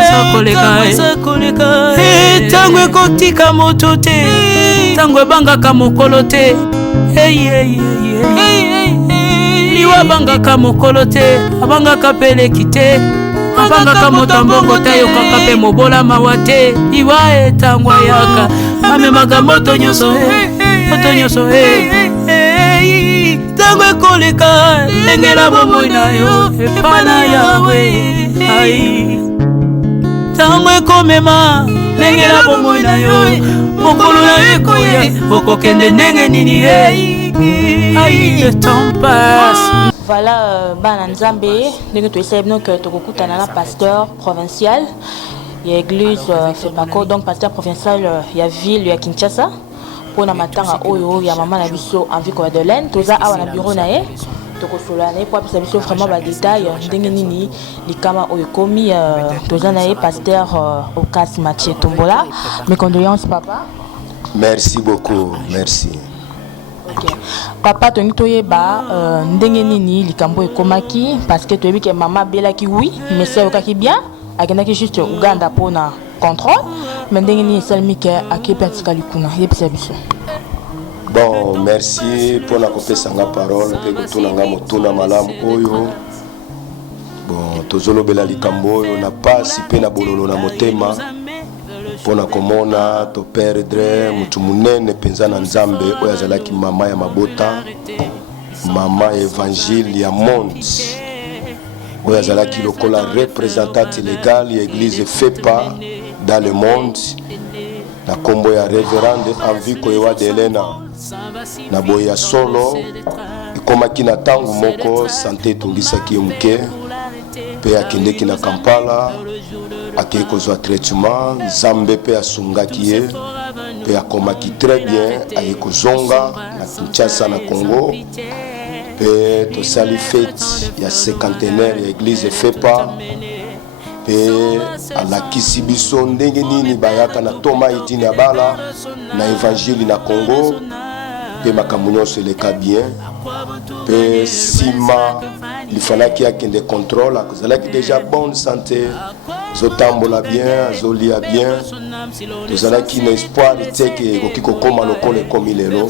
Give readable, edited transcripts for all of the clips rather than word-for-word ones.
tango eza koleka tango ekotika moto te tango ebangaka mokolo te liwa bangaka mokolo te abangaka peleki te abangaka moto mbongo te ayokaka mpe mobola mawa te liwa tango ayaka amemaka moto nyonso tango ekoleka lengela bomoi na yo epa na yawe tango ekomema lengela bomoi na yo mokolo na yo ekoya okokende ndenge nini le temps passe. Voilà, bana nzambe ndenge toyesaye bino ke tokokutana na pasteur provincial ya église Fepako, donc pasteur provincial ya ville ya Kinshasa pona matanga oyo ya mama na biso Envie Madeleine toza awa na bureau na ye tokosola na ye po apesa biso vraiment ba détail ndenge nini likama oyo komi toza na ye pasteur Okas Mathieu Tombola. Mes condoléances papa. Merci beaucoup, merci. Okay. Papa tongi toyeba ndenge nini likambo ekomaki parce que toyebi ke mama belaki oui mais c'est okaki bien akendaki juste Uganda pona contrôle mais ndenge nini esalemi ke akepatika likuna yebisa biso. Bon, merci pour la kopesanga parole pe kotunanga motuna malamu oyo. Bon, tozolobela likambo oyo na pasi pe na bololo na motema pona komona to perdre mutu munene penza na nzambe oyo azalaki mama ya mabota mama évangile ya monde oyo azalaki lokola représentante légale ya église FEPA dans le monde na kombo ya révérende Envie Madeleine na boya solo ikomaki na tangu moko santé tungisaki muke pe akendeki na Kampala akei kozwa traitement Nzambe pe asungaki ye pe akomaki très bien aye kozonga na Kinshasa na Congo pe tosali fête ya cinquantenaire ya église FEPA pe alakisi biso ndenge nini bayaka na toma itini ya bala na évangile na Congo pe makambo nyonso eleka bien pe sima lifalaki akende contrôle akozalaki déjà bonne santé zotambola bien azolia bien tozalaki na espoir teke ekoki kokoma lokola ekomi lelo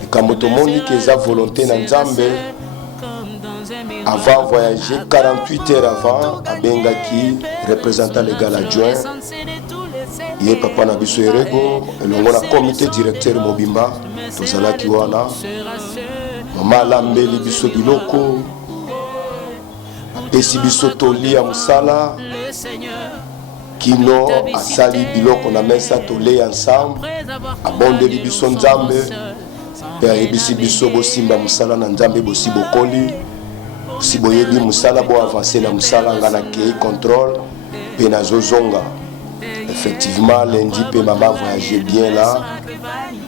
likambo tomoni ke eza volonté na Nzambe. Avant voyager 48 heures avant abengaki représentant légal adjoint ye papa na biso erego elongo na comité directeur mobimba tozalaki wana mama alambeli biso biloko apesi biso tolia musala kino asali biloko na mesa tole ensemble abondeli biso Nzambe pe ayebisi biso bosimba musala na Nzambe bosi bokoli si boyebi musala bo avancer na musala ngana kei contrôle pe na zozonga. Effectivement lundi pe maman voyager bien là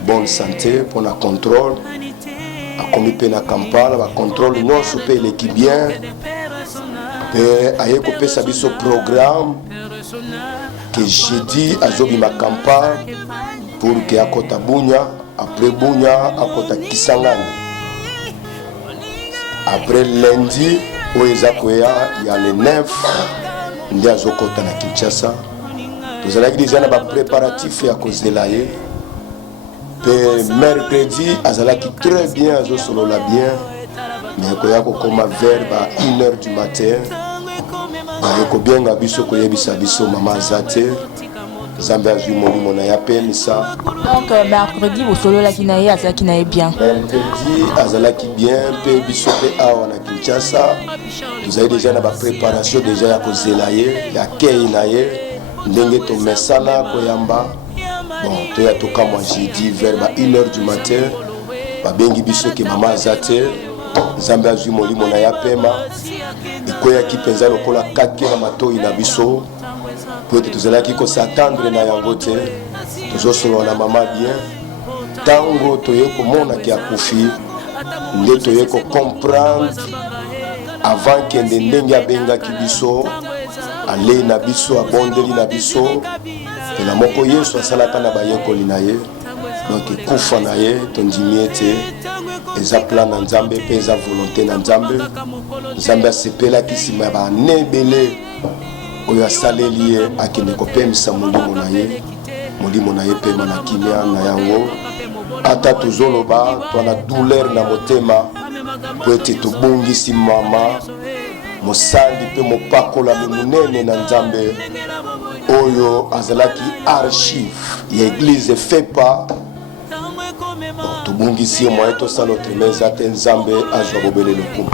bonne santé pour la contrôle akomi pe na Kampala ba contrôle nyonso pe leki bien pe aye kopesa biso programme que jeudi azobi ma Kampala pour que akota Bunya après Bunya akota Kisangani. Après lundi, il y a le 9, il y a Zokota na Kinshasa. Nous allons dire que nous préparatifs à cause de la ye. Mercredi, nous allons très bien, nous allons bien. Mais nous allons vers 1h du matin. Nous allons bien biso maman Zate. Zambé a joué mon ya penisa. Donc mercredi au solo la kinaye azaki naye bien. Mercredi azalaki bien pe biso pe awa na Kinshasa. Nous avons déjà na ba préparation déjà ya kozela ye, ya kei na ye, ndenge to mesana koyamba. Bon, to ya to kama jeudi vers 1h du matin. Ba bengi biso ke mama Zate. Zambé a joué molimo na ya pema. Ikoya ki penza lokola kake na matoi na biso. Peut-être que nous allons s'attendre na yango te tozosolo na mama bien tango toye komona ki akufi nde toye ko comprendre avant que ndenge abengaki biso ale na biso abondeli na biso pe na moko Yesu asalaka na bayekoli na ye donc ekufa na ye tondimi ete eza plan na Nzambe pe eza volonté na Nzambe. Nzambe asepelaki nsima ya bane ebele oyo asaleli ye akende kopemisa molimo na ye pema na kimia na yango ata tozoloba twana douleur na motema po ete tobongisi mama mosali mpe mopakolami monene na nzambe oyo azalaki archive ya eglize fepa tobongisi ye moye tosala otremeza te nzambe azwa bobele lokumu.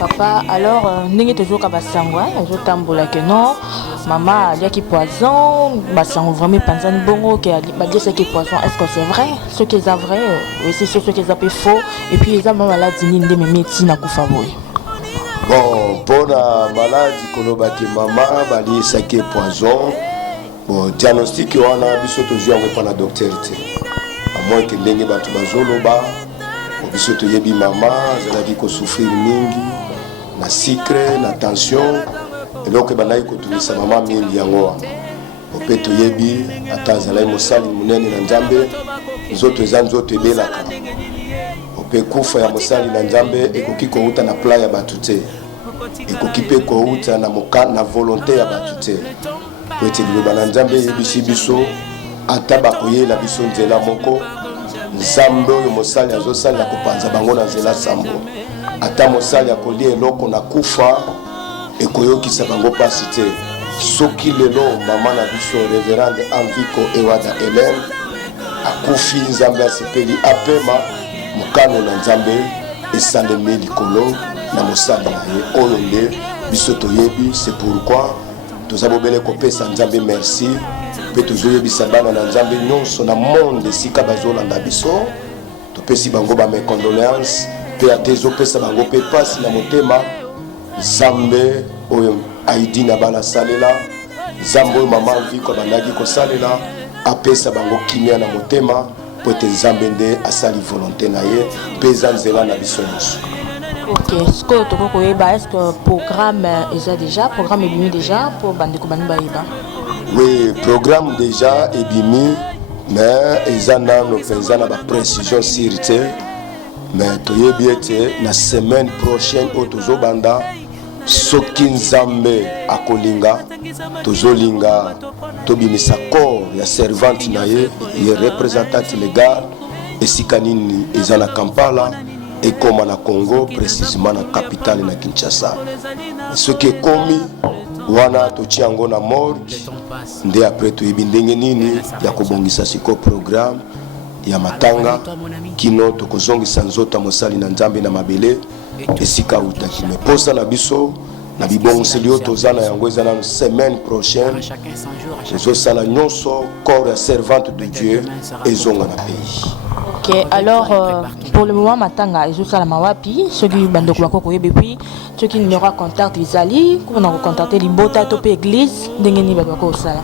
Papa, alors, ndenge toujours ka basangwa, je tambola que non, maman a dit qu'il poison, basango vraiment panzani bongo que ba dit c'est qu'il poison, est-ce que c'est vrai? Ce qui est vrai, oui c'est sûr ce qui est peu faux et puis les maman maladie ni ndé médecine na kufa boy. Bon, pour la maladie koloba ke mama bali saki poison, bon diagnostic wana biso toujours on pas na docteur te. À moins que ndenge batu bazoloba, biso to yebi mama zalaki ko souffrir mingi. Na sucre, na tension, et donc banai kotumisa mama mingi yango. Opeto yebi ata zalai mosali munene na nzambe, nzoto eza nzoto ebelaka. Ope kufa ya mosali na nzambe ekoki kouta na pla ya batu te. Ekoki pe kouta na moka na volonté ya batu te. Po ete liloba na nzambe yebisi biso ata bakoyela biso nzela moko nzambe oyo mosali azosali na kopanza bango na nzela sambo. Ata mosali akolia eloko na kufa ekoyokisa bango pasi te. Soki lelo mama na biso reverende Anviko Ewada Hélène akufi nzambe asepeli apema mokano na nzambe esalemi likolo na mosali na ye oyo nde biso toyebi. C'est pourquoi tozabobele kopesa nzambe merci mpe tozoyebisa bana na nzambe nyonso na monde esika bazolanda biso topesi bango bamecondoléance pe atezopesa bango pe pasi na motema nzambe oyo aidi na bala salela nzambe oyo mama Anviko bandaki kosalela apesa bango kimia na motema po ete nzambe nde asali volonté na ye mpe eza nzela na biso nyonso. Ok, ce que tu peux est-ce que le programme est déjà, programme est bien déjà pour Bandeko Banimbaïba? Oui, programme déjà est bien, mais ils ont une précision sur te. Mais tu es bien la semaine prochaine au Tozo Banda, Sokin Zambe à Kolinga, Tozo Linga, Tobimisa Kor, il y a servante naye, il y a représentant légal, et Sikanini, ils ont la Kampala. Et comme à Congo, précisément dans la capitale de Kinshasa. Ce qui est commis, wana tochiango na morgue, nde après to ibindenge nini ya kobongisa siko programme ya matanga kino tokozongisa nzota mosali na nzambe na mabele esika utaki meposa na biso na bibongoseli oyo toza na yango eza na semaine prochaine ezosala nyonso corps ya servante de Dieu ezonga na pays. Ok, alors pour le moment, Matanga, je suis à la Mawapi, ceux qui bandent quoi quoi puis ceux qui n'aura contact les alliés, qu'on a contacté les bota top église, d'engeni badoko sala.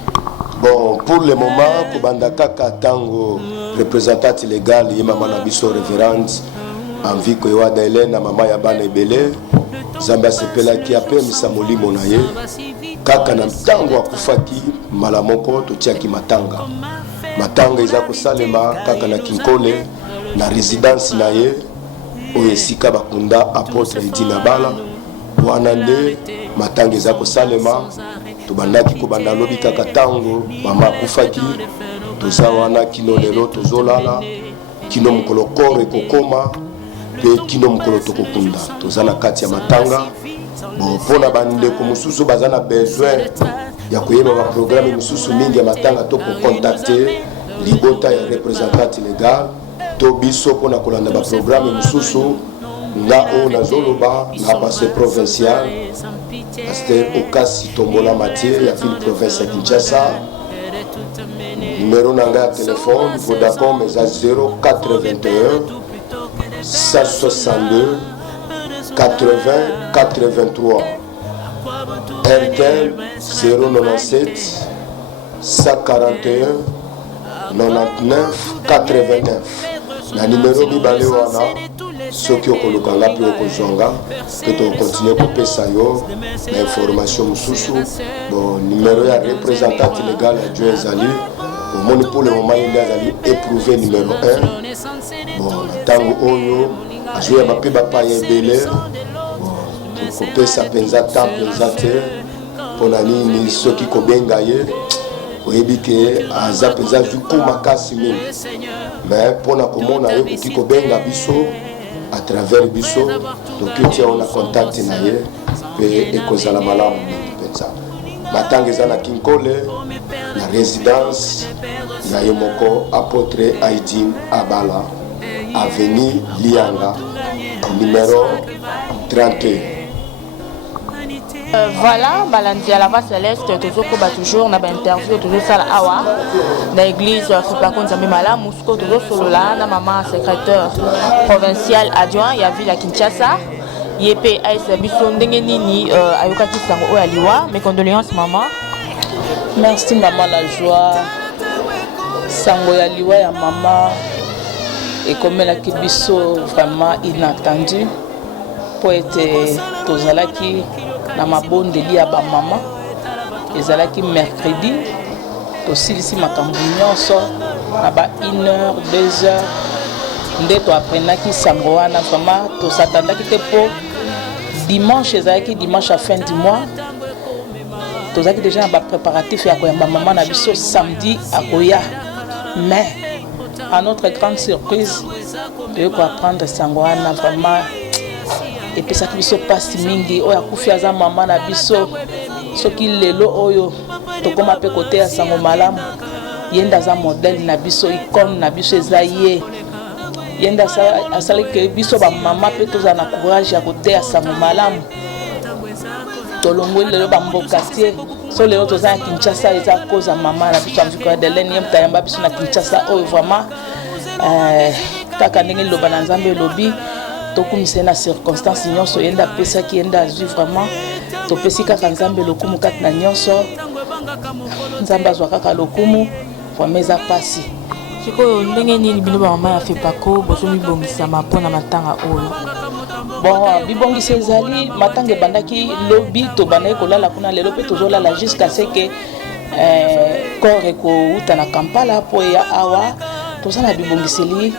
Bon, pour le moment, pour bandaka katango représentant légal, y maman nabiso révérende, Anviko Ewada Hélène, maman ya bana ebele, Zamba sepela ki ape misamoli monaye, kaka na mtango akufaki malamoko totiaki matanga. Matanga eza kosalema kaka na Kinkole na résidence na ye oyo esika bakunda apôtre Edina Bala wana nde matanga eza kosalema tobandaki kobanda lobi kaka tango mama akufaki toza wana kino lelo tozolala kino mokolo kore kokoma pe kino mokolo tokokunda toza na kati ya matanga bon mpona bandeko mosusu baza na besoin ya koyeba baprogramme mosusu mingi ya matanga to kocontacte libota ya représentante légal to biso mpona kolanda baprogramme mosusu nga oyo nazoloba na passé provincial pasteur Okasi Tombola Mathieu ya ville province ya Kinshasa. Numéro na nga ya telefone Vodacom eza 0421 162 80 83, Airtel 097 141 99 89. Na numéro mibale wana soki okoluka nga mpe okozonga mpe tokontinue kopesa yo na information mosusu. Bon, numéro ya représentant légal ya Dieu ezali omoni pour le moment ye nde azali éprouvé numéro 1. Bon, ntango oyo azoyeba mpe bapaya ebele kopesa mpenza temps mpenza te pona nini soki kobenga ye oyebi ke aza penza juku makasi mingi mais pona komona ye koki kobenga biso à travers biso toki tia ona contact na ye pe ekozala malamu mingi penza matanga eza na Kinkole na résidence ya ye moko apôtre Aidin Abala avenue Lianga numéro 31. Voilà, balandi à la voix céleste, toujours toujours na interview toujours ça awa na église Fepako Nzambe Malamu musko toujours solo là na maman secrétaire provincial adjoint ya ville à Kinshasa yep aisa biso ndenge nini ayokaki sango oyo aliwa. Mes condoléances maman. Merci maman la joie sango ya liwa ya maman ekomelaki biso vraiment inattendu po ete tozalaki na mabondeli ya ba mama ezalaki mercredi tosilisi makambo nyonso na ba 1h 2h nde toaprenaki sango wana vraiment tosatandaki te po dimanche ezalaki dimanche à fin du mois tozalaki déjà na ba préparatif ya koyamba mama na biso samedi akoya mais à notre grande surprise toyeko apprendre sango wana vraiment epesaki biso pasi mingi oyo akufi aza mama na biso soki lelo oyo tokoma mpe koteya sango malamu yenda aza modèle na biso icône na biso eza ye yenda asalaki biso bamama mpe tozala na courage ya koteya sango malamu tolongoli lelo bamboka tie so lelo toza na Kinshasa eza koza mama na biso amviko Adeline ye mutayamba biso na Kinshasa oyo vraiment kaka ndenge liloba na Nzambe elobi tokumisa na circonstance nyonso yenda pesaki yenda azwi vraiment topesi kaka Nzambe lokumu kati na nyonso Nzambe azwa kaka lokumu vraiment eza pasi sikoyo ndenge nini bino bamama ya Fepako bozomibongisama mpona matanga oyo. Bon bibongisa ezali matanga ebandaki lobi tobandaki kolala kuna lelo mpe tozolala jusqu'à ce que corps ekouta na Kampala po ya awa toza na bibongiseli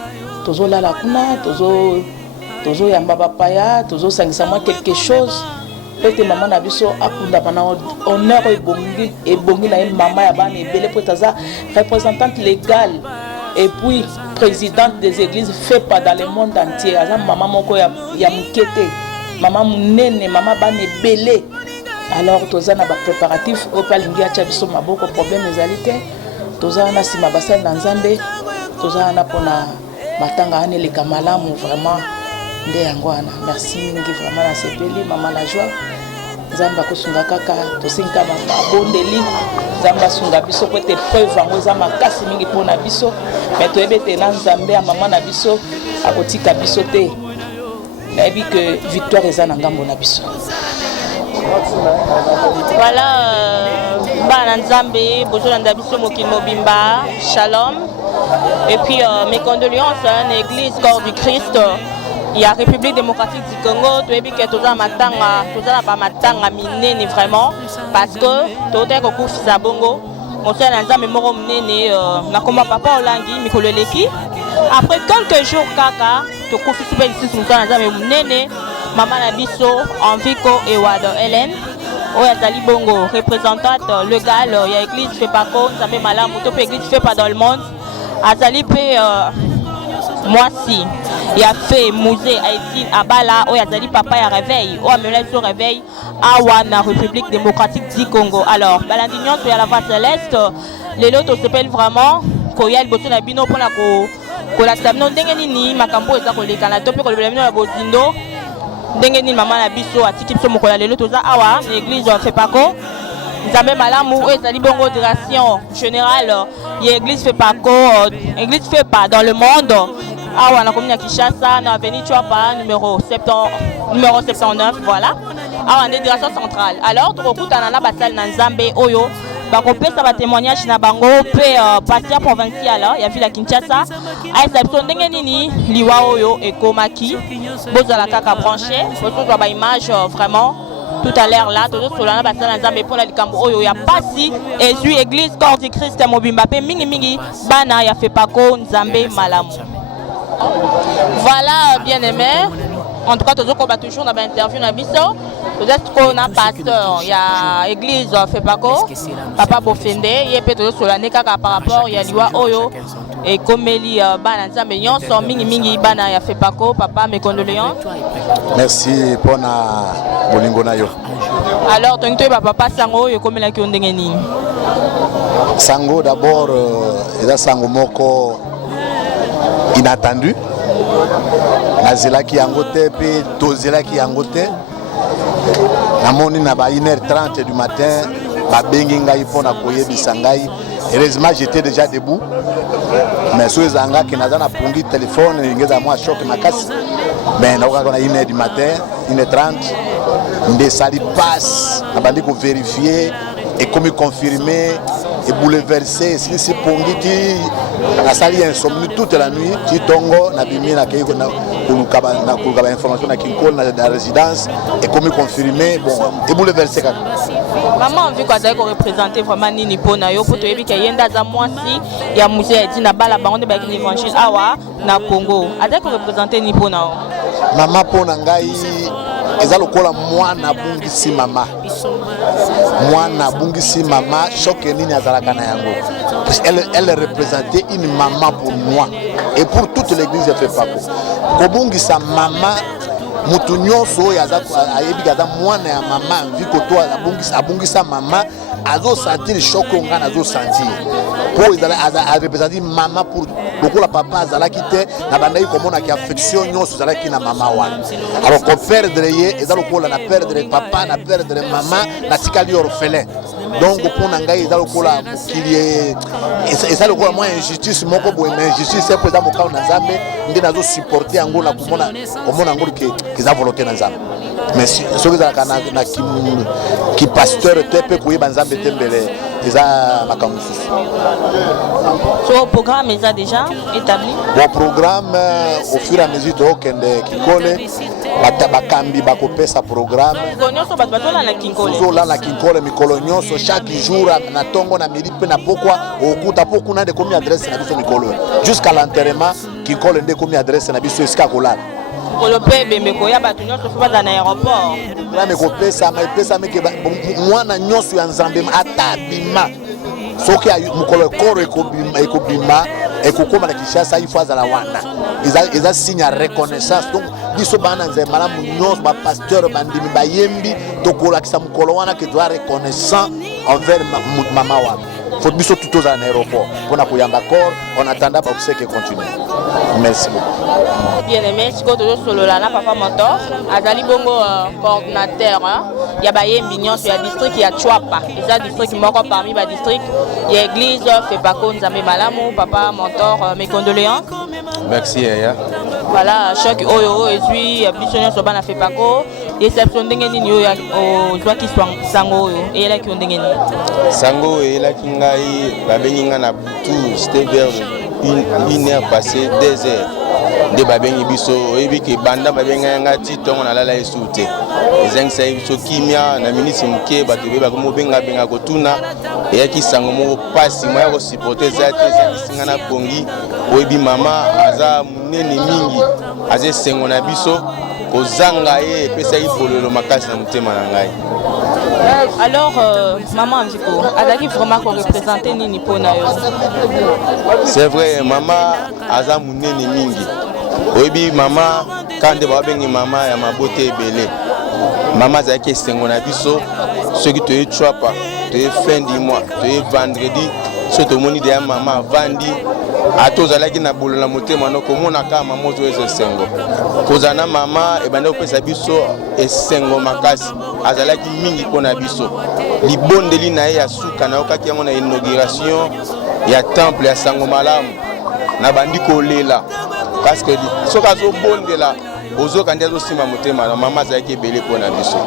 tozolala kuna tozoyamba bapaya tozosangisa mwa quelque chose pete mama na biso akundama na honneur ebongi na ye mama ya bana ebele po etaza représentante légale et puis présidente des églises FEPA dans le monde entier aza mama moko ya mukete mama munene mama bana ebele. Alors toza na ba préparatif o palingi acha biso maboko problème ezali te toza na sima basali na Nzambe toza na pona matanga aneleka malamu vraiment nde yango wana. Merci mingi vraiment na sepeli mama la joie Nzambe akosunga kaka tosinga mabondeli Nzambe asunga biso po ete preuve yango eza makasi mingi mpona biso mais toyebi te na Nzambe ya mama na biso akotika biso te nayebi que victoire eza na ngambo na biso. Voilà bana Nzambe bozolanda biso mokili mobimba shalom et puis mes condoléances à l'église corps du Christ il y a République démocratique du Congo toyebi ke toza matanga toza ba matanga minene vraiment parce que tote ko kufisa bongo mosala na Nzambe moko minene na komba papa olangi mikolo leki après quelques jours kaka to kufisa pe ici mosala na Nzambe minene mama na biso Enviko Ewado Hélène oyo azali bongo représentante légale ya église Fepako Nzambe Malamu to pe église Fepa dans le monde azali pe mwasi ya fait musée Aidin Abala oyo azali papa ya réveil oyo amela biso réveil awa na République démocratique du Congo. Alors balandi nyonso ya la voix céleste lelo tosepeli vraiment koya liboso na bino mpona kolakisa bino ndenge nini makambo eza kolekana to mpe kolobela bino na bozindo ndenge nini mama na biso atiki biso mokolo lelo toza awa na église Fepako Nzambe Malamu oyo ezali bongo direction générale ya église Fepako église Fepa dans le monde awa na commune ya Kinshasa na avenue Chwapa numéro 79 voilà awa nde direction centrale. Alors tokokutana na basali na Nzambe oyo bakopesa ba témoignage na bango pe pasteur provincial ya ville ya Kinshasa aisa biso ndenge nini liwa oyo ekomaki bozala kaka branché bozozwa ba image vraiment tout à l'heure là tozosolana basali na Nzambe mpona likambo oyo ya pasi ezwi église corps du Christ mobimba pe mingi bana ya Fepako Nzambe Malamu. Voilà bien aimé En tout cas, toujours toujours dans l'interview dans biso. Peut-être qu'on a pasteur, il y a église Fepako, Papa Bofende, il y a peut-être sur l'année par rapport il y a liwa Oyo et comme Eli Bananza mais yon sont mingi bana ya Fepako, papa mes condoléances. Merci pour na bolingo na yo. Alors donc tu papa sango yo comme la ki ondengeni. Sango d'abord eza sango moko inattendu. Nazelaki yango te pe tozelaki yango te. Namoni na ba 1h30 du matin ba bengi ngai pona koyebisa ngai. Heureusement j'étais déjà debout. Mais so ezanga ki naza na pungi téléphone ngeza moi choc makasi. Mais na ko na 1h du matin, 1h30 nde sali passe abandi ko vérifier et comme confirmer et bouleversé si pongi ti asali insomnie toute la nuit ti tongo na bimi na kei na kuluka information na kinkol na résidence et comme confirmer bon et bouleversé kaka. Maman vu quoi ça ko représenter vraiment nini pona yo poto yebi ke yenda za mwasi ya musée dit na bala bango de ba ki évangile awa na Congo ada ko représenter ni pona o. Mama pona ngai eza lokola mwana bungisi mama. Mwana bungisi mama choque nini azalaka na yango. Elle représentait une maman pour moi et pour toute l'église de Fepako. Kobungisa mama mutu nyonso yaza ayebi kaza mwana ya mama vi koto abungisa mama azo sentir choc nga nazo sentir. Pour a représenter maman pour beaucoup la papa azalaki te na bandai komona ki affection nyonso azalaki na mama wana. Alors qu'on perdre ye eza lokola na perdre papa na perdre mama na tikali orphelin. Donc pour ngai eza lokola kilie eza lokola moi injustice moko bo injustice c'est pour mo kaona nzambe ndi nazo supporter yango na komona ngolo ki za volonté na nzambe. Mais ce que za na ki pasteur te pe ko yeba nzambe tembele eza makamususu. So programme est déjà établi. Bon programme au fur et à mesure to kende kikole bakambi bakopesa programme. Gonyoso batatola na kinkole. Zola na kinkole mikolo nyonso chaque jour na tongo na milipe na pokwa okuta pokuna de komi adresse na biso mikolo. Jusqu'à l'enterrement kinkole nde komi adresse na biso esika kolala. Kolope bembe koya batu nyonso fo baza na aéroport. La me kopesa meke mwana nyonso ya nzambe ata bima. Soki mukolo koro ekobima ekokoma na Kinshasa ifo azala wana. Eza signe ya reconnaissance. Donc biso bana nzambe malamu nyonso ba pasteur bandimi bayembi tokolakisa mukolo wana ke doit reconnaissant envers mama wana. Faut biso tout aux aéroports. On a koyamba corps, on attendait pas que ça continue. Merci beaucoup. Bien aimé, si côté solo là, papa mentor, azali bongo coordinateur, il y a baye mignon sur le district, il y a Chouapa, il y a district moko parmi ba district, il y a église Fepako Nzambe Malamu, papa mentor, mes condoléances. Merci Yaya. Voilà, choc oyo et puis bisonya so bana Fepako, déception ndenge nini yo o joie qui sango yo et là qui ndenge nini. Sango et là qui ngai ba beninga na butu, c'était vers une heure passée, 2 heures. De babengi biso oyebi ke banda babenga ngati tongo na lala esute ezeng sai biso kimia na minisi muke bato be ba komo benga kotuna ya kisango mo pasi moya ko supporter zate singa na pongi oyebi mama aza munene mingi aze sengo na biso kozanga ye pesa ibolelo makasi na mutema na ngai. Alors maman Njiko azaki vraiment ko représenter nini pona yo. C'est vrai maman aza munene mingi. Oyebi mama kande babengi mama ya mabote ebele. Mama azaki sengo na biso soki to Chouapa to fin du mois to vendredi so to moni de mama vandi atozalaki na bolola motema no komona ka mama to esengo. Kozana mama e bande opesa biso esengo makasi azalaki mingi pona biso. Libondeli na ye ya suka na okaki yango na inauguration ya temple ya Sango Malamu na bandi kolela parce que soki azobondela ozokandi azosima motema na mama azalaki ebele mpona biso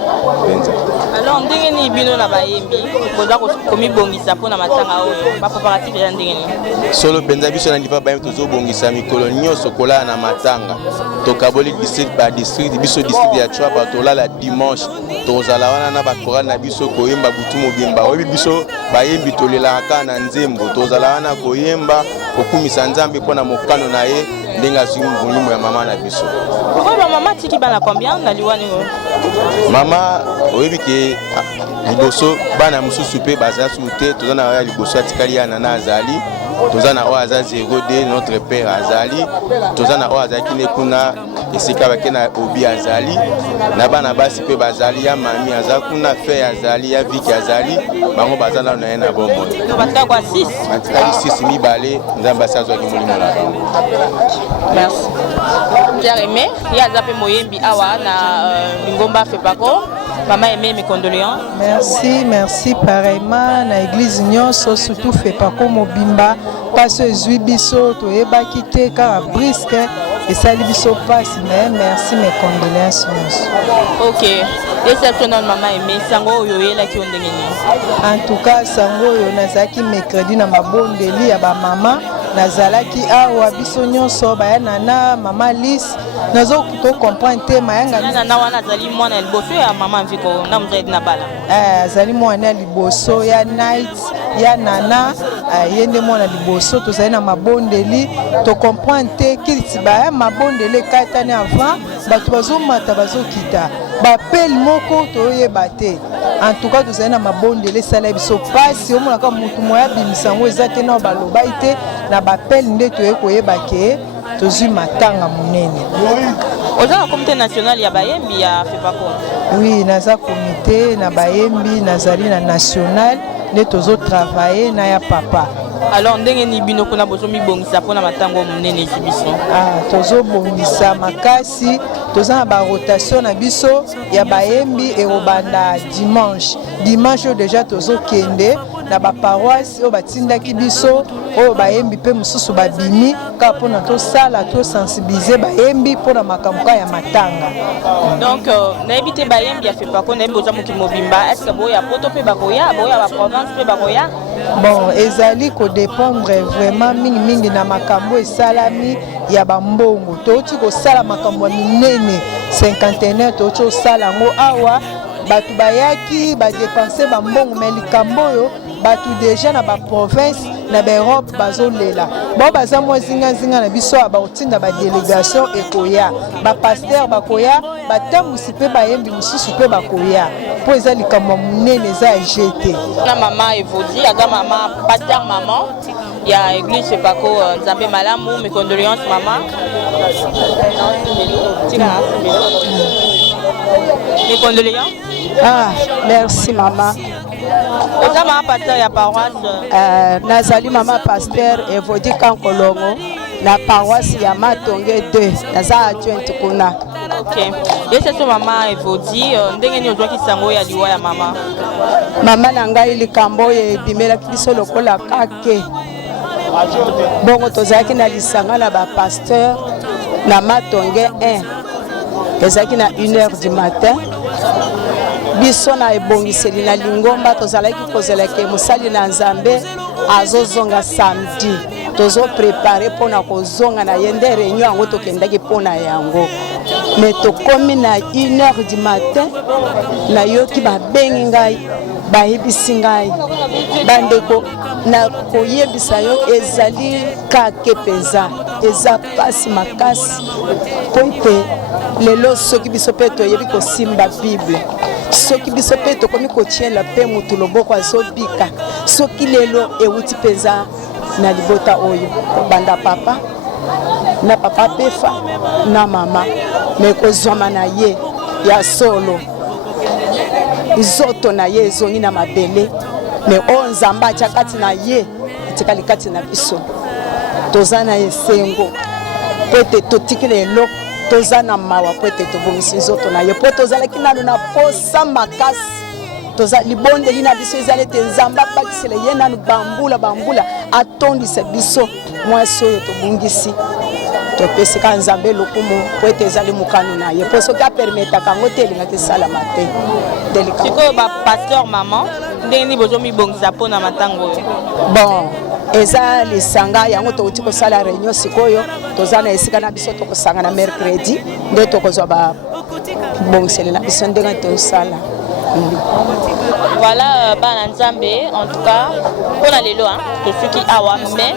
penza. Alors ndenge nini bino na bayembi koza komibongisa mpona matanga oyo bapréparatif ya ndenge nini? Solo penza biso na liva bayembi tozobongisa mikolo nyonso kolala na matanga tokaboli district ba district biso district ya Chouapa tolala dimanche tozala wana na bakora na biso koyemba butu mobimba oyebi biso bayembi tolelaka na nzembo tozala wana koyemba kokumisa nzambe mpona mokano na ye ndenga si molimo ya mama na biso. Pourquoi maman tiki bana combien na liwani mama oyebi ke liboso bana mosusu mpe baza su te toza na oya liboso atikali ya nana azali toza na oyo aza 02 notre père azali toza na oyo azalaki ne kuna esika bake na obi azali na bana basi mpe bazali ya mami aza kuna fe azali ya viki azali bango baza nano na ye na bomoi batikali 6 mibale nzambe asi azwaki molimo na bango. Merci. Pierre Aimé, ya aza mpe moyembi awa na Lingomba Fepako. Maman Aimé, mes condoléances. Merci pareillement na église nyonso surtout Fepako Mobimba parce que biso to eba kité car brisque et sali biso passe mais merci mes condoléances. OK. Exceptionnel maman Aimé, sango oyo la ki ondengeni. En tout cas sango oyo nazaki mercredi na mabondeli ya ba mama nazalaki awa biso nyonso ba nana mama Lise nazo to comprendre te mayanga nana wana zali mwana liboso ya mama Mviko na mzedi na bala zali mwana liboso ya night ya nana yende mwana liboso to zali na mabondeli to comprendre te kiliti ba mabondeli katani avant bato bazomata bazokita bapel moko to yeba te. En tout cas, nous avons mabondeli sala biso pasi omona ka mutu moya bimisango ezate na baloba ite na bapel nde to ekoyeba ke tozui matanga munene. Oza na comité national ya bayembi ya Fepako. Oui, naza comité na bayembi nazali na national nde tozo travailler na ya papa. Alors ndenge ni bino kuna bozo mi bongisa pona matango munene biso. Tozo bongisa makasi toza na ba rotation na biso ya bayembi erobanda dimanche déjà tozo kende na ba paroisse o batindaki biso o bayembi pe mususu babimi ka pona to sala to sensibiliser bayembi pona makambo ya matanga. Donc na ebité bayembi ya Fepako na boza muki mobimba est-ce que boya poto pe bakoya boya ba province pe bakoya. Bon, ezali ko dépendre vraiment mingi na makambo esalami ya bambongo. Toti ko sala makambo minene 51 toti sala ngo awa batu bayaki ba dépenser bambongo mais likambo yo batu déjà na ba province na ba Europe bazolela. Bon baza mo zinga na biso ba otinda ba délégation ekoya. Ba pasteur bakoya, ba tambusi pe bayembi mususu pe bakoya. Po eza likambo munene za jeté. Na mama Evodi, aga mama pasteur maman ya église Fepako Nzambe malamu, mes condoléances maman. Mes condoléances. Merci maman. Oza mama pasteur ya paroisse. Nazali mama pasteur Evodi Kankolongo na paroisse ya Matonge 2. Naza adjointe kuna. OK. Et c'est ce maman Evodi ndenge ni ozwaki sango ya liwa ya mama. Mama na ngai likambo ye bimela kiso lokola kake. Bongo tozaki na lisanga na ba pasteur na Matonge 1. Ezaki na 1h du matin. Biso na ebongiseli na Lingomba tozalaki kozeleke musali na Nzambe azozonga samedi. Tozo préparer pona kozonga na yende réunion yango tokendaki pona yango. Mais tokomi na 1h du matin na yoki babengi ngai bayebisi ngai bandeko na koyebisa yo ezali kake peza eza pasi makasi po ete lelo soki biso mpe toyebi kosimba Bible soki biso mpe tokomi kotiela mpe mutu loboko azobika soki lelo euti peza na libota oyo banda papa na papa pefa na mama me kozwama na ye ya solo izoto na ye ezongi na mabele me o Nzambe atya kati na ye etikali kati na biso toza na esengo po ete totikile eloko toza na mawa po ete tobongisi nzoto na ye po tozalaki nano na posa makasi toza libondeli na biso ezali ete Nzambe abakisela ye nano bambula atondisa biso mwasi oyo tobungisi topesika Nzambe lokumu po ete ezali mokano na ye po soki apermetaka yango te elingaki esalama te sikoyo bapasteur maman ndenge nini bozomi bongisa mpona matango oyo. Bon eza lisanga yango touti kosala réunion sikoyo toza na esika na biso tokosanga na mercredi nde tokozwa babongiseli na biso ndenge tosala. Voilà bana Nzambe en tout cas mpona lelo tosuki awa mais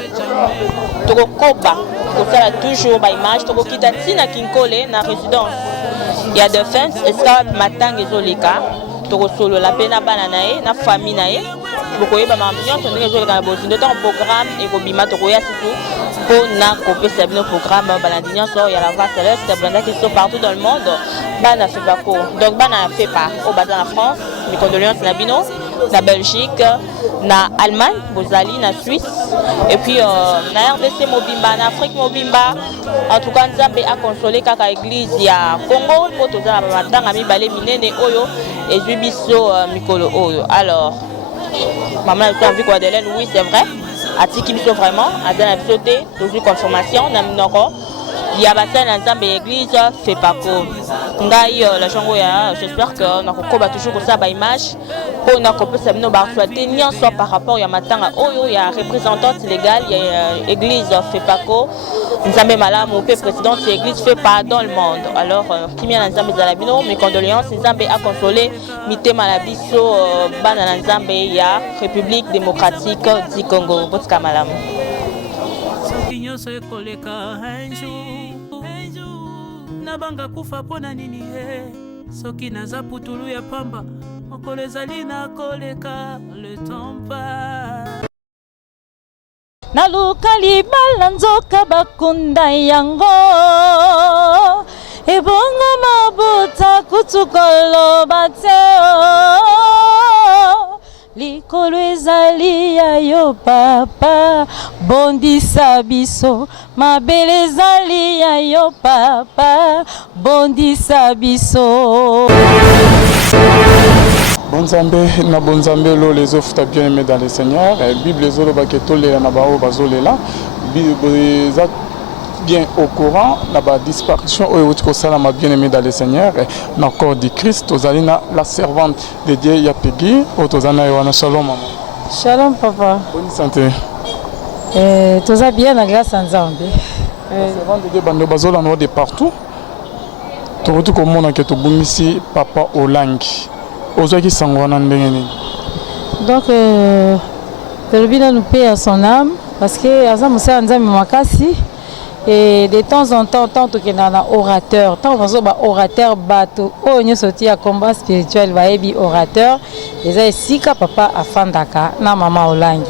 tokokoba tokosala toujours baimage tokokita ntina kinkole na résidence ya defense esika matanga ezoleka tokosolola mpe na bana na ye na famille na ye bokoyeba makambo nyonso ndenge ezoleka na bozindo ntango programme ekobima tokoya surtout mpo na kopesa bino programme balandi nyonso ya la voix céleste bolandaki so partout dans le monde bana FEPACO donc bana FEPA oyo baza na France mes condoléances na bino na Belgique na Allemagne bozali na Suisse et puis na RDC mobimba na Afrique mobimba en tout cas nzambe a consolé kaka église ya Congo po tozala matanga mibale minene oyo ezwi biso mikolo oyo alors maman a vu quoi d'Hélène oui c'est vrai atiki biso vraiment azana biso te tozwi confirmation na minoko ya basali na nzambe ya église FEPACO ngai la chango ya j'espère que nakokoba toujours kosala baimage mpo nakopesa bino baresultat nyonso par rapport ya matanga oyo ya représentante légale ya église FEPACO nzambe malamu mpe présidente ya église FEPA dans le monde alors kimia na nzambe ezala bino mes condoléances nzambe akonsolé mitema na biso bana na nzambe ya république démocratique du Congo botika malamu nabanga kufa pona nini soki naza putulu ya pamba mokolo ezali na koleka le tempa naluka libala nzoka bakunda yango ebonga mabuta kutu koloba te likolo ezali ya yo papa bondisa biso mabele ezali ya yo papa bondisa biso Bonzambe na bonzambe lo les offres bien aimés dans le Seigneur Bible zolo baketole na bao bazolela Bible za bien au courant na ba disparition au ko sala ma bien aimé dans le Seigneur na corps de Christ ozalina la servante de Dieu ya pegi otozana yoana shalom maman. Shalom papa. Bonne santé. Toza bien na grâce à Nzambe. Servante de Dieu bando bazola no de partout. Torutu ko mona ke to bungisi papa Olangi. Ozaki sangwana ndenge nini. Donc Telobina nous paie à son âme parce que Azam Moussa Nzambe makasi. Et de temps en temps, tant que nous avons orateur, tant que nous avons orateur, bateau, oh, nous sorti à combat spirituel, vaebi orateur, les aïsika papa afandaka, na maman Olangi.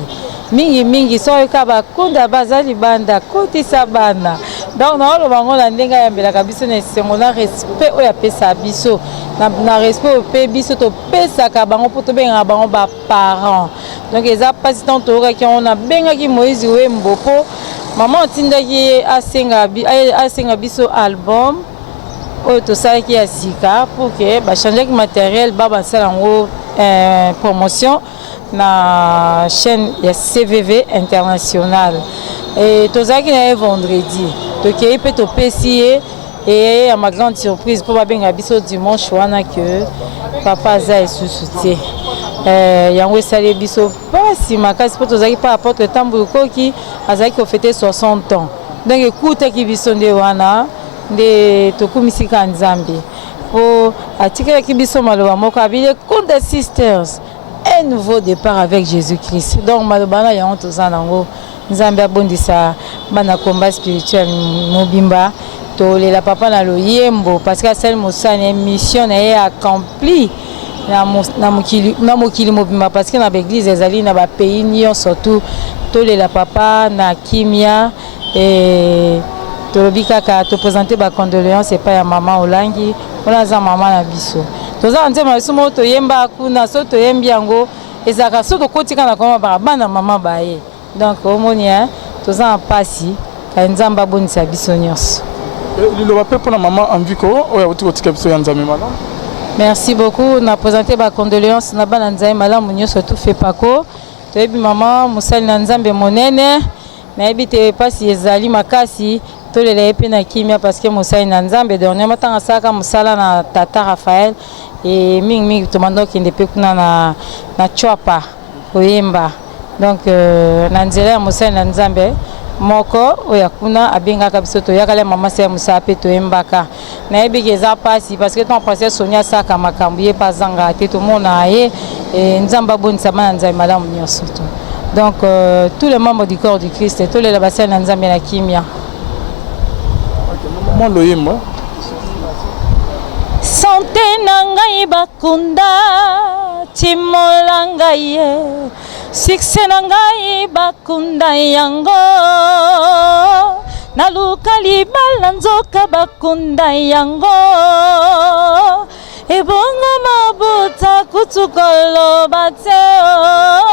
Mingi, so yokaba kunda bazali banda, kuti sabana. Donc na olo bango na ndenga ya mbela kabiso na semona respect oya pesa biso. Na respect pe biso to pesa ka bango poto benga bango ba parents. Donc eza pas tant to ka on a benga ki Moïse Wembo po maman tindaki asenga biso album oyo tosalaki ya sika pour que bachangeaki matériel babasala yango promotion na chaîne ya CVV international et tozalaki na ye vendredi tokei mpe topesi ye et ya ma grande surprise mpo babenga biso dimanche wana ke papa aza esusu te yango esali biso pasi makasi mpo tozalaki par rapport le temps bukoki azalaki kofete 60 ans donc ekutaki biso nde wana nde tokumisika nzambe mpo atikelaki biso maloba moko abile Kunda Sisters un nouveau départ avec Jésus-Christ donc maloba na yango toza nango nzambe abondisa bana combat spirituel mobimba tolela papa na loyembo parce que asali mosani mission na ye accompli na mokili mobimba parce que na l'église ezali na ba pays nyonso surtout tolela papa na kimia et tolobi kaka to présenter ba condoléances et pas ya maman Olangi ona za maman na biso toza nzema biso mo toyemba kuna so toyembi yango ezaka so tokotika na koma bana maman baye donc omonia toza en pasi ka nzamba bonisa biso nyonso liloba pe pona maman envie ko oya otika biso ya nzambe malamu. Merci beaucoup. On a présenté ma condoléance na bana nzambe malamu nyonso tout FEPACO. Toyebi maman musali na nzambe monene. Na yebi te pasi ezali makasi tolela epe na kimia parce que musali na nzambe dernièrement tanga saka musala na tata Raphaël et mingi to mando kende pe kuna na chwapa oyemba. Donc na nzela ya musali na nzambe moko oya kuna abengaka biso toyakala mama se musa pe toyembaka na yebi keza pasi parce que ton passé Sonia saka makambu ye pazanga te to mona ye nzamba bonisa bana nzambe malamu nyonso donc tous les membres du corps du Christ tous les bassin na nzambe na kimia Moi loyemba. Santé nangai bakunda timola ngai succès nangai bakunda yango naluka libala nzoka bakunda yango ebonga mabuta kutukolo bateo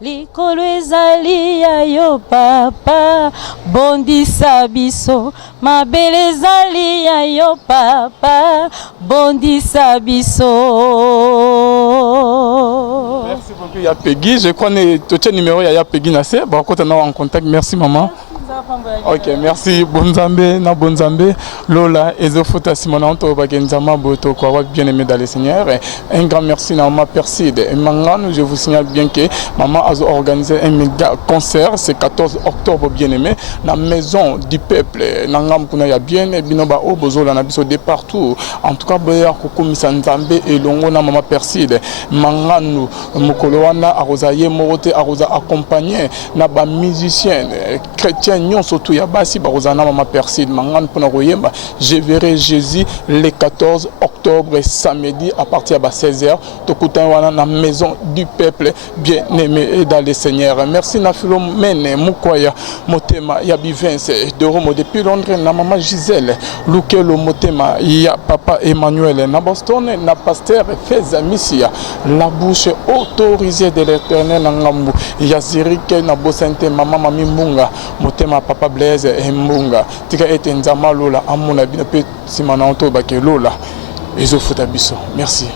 likolo ezali ya yo papa bondisa biso mabele ezali ya yo papa bondisa biso. Merci beaucoup ya Peggy, je crois que tu as numéro ya Peggy Nassé, bah quand on est en contact, merci maman. Ok, merci Bonzambe, na Bonzambe, Lola, Ezofota Simonanto, Bagenzama, Boto, quoi, bien aimé dans les seigneurs. Un grand merci à maman Perside. Et maintenant, je vous signale bien que maman a organisé un méga concert, c'est 14 octobre, bien aimé, dans la maison du peuple. Nangam Kunaya bien, et Binoba Obozo, la Nabiso de partout. En tout cas, Boya Kokomi Sanzambe et Longona, maman Perside. Manganu, Mokoloana, Arosaye, Morote, Arosa accompagné, Naba musicienne, chrétienne. Surtout Yabasi Barozana Mama Perside Mangan Ponaroyemba. Je verrai Jésus le 14 octobre samedi à partir de 16h. Tokoutan la maison du peuple bien aimé et dans le Seigneur. Merci Nafilo Mene Mukwaya Motema Yabi Vince de Romo depuis Londres na maman Gisèle Lukelo Motema ya papa Emmanuel na Boston na pasteur Feza Missia la bouche autorisée de l'Éternel na Ngambu Yazirike na Bosente maman Mami Munga Motema papa Blaise et Mbunga tika ete nzama lola amona bino pe simana onto bakelola ezo futa biso. Merci.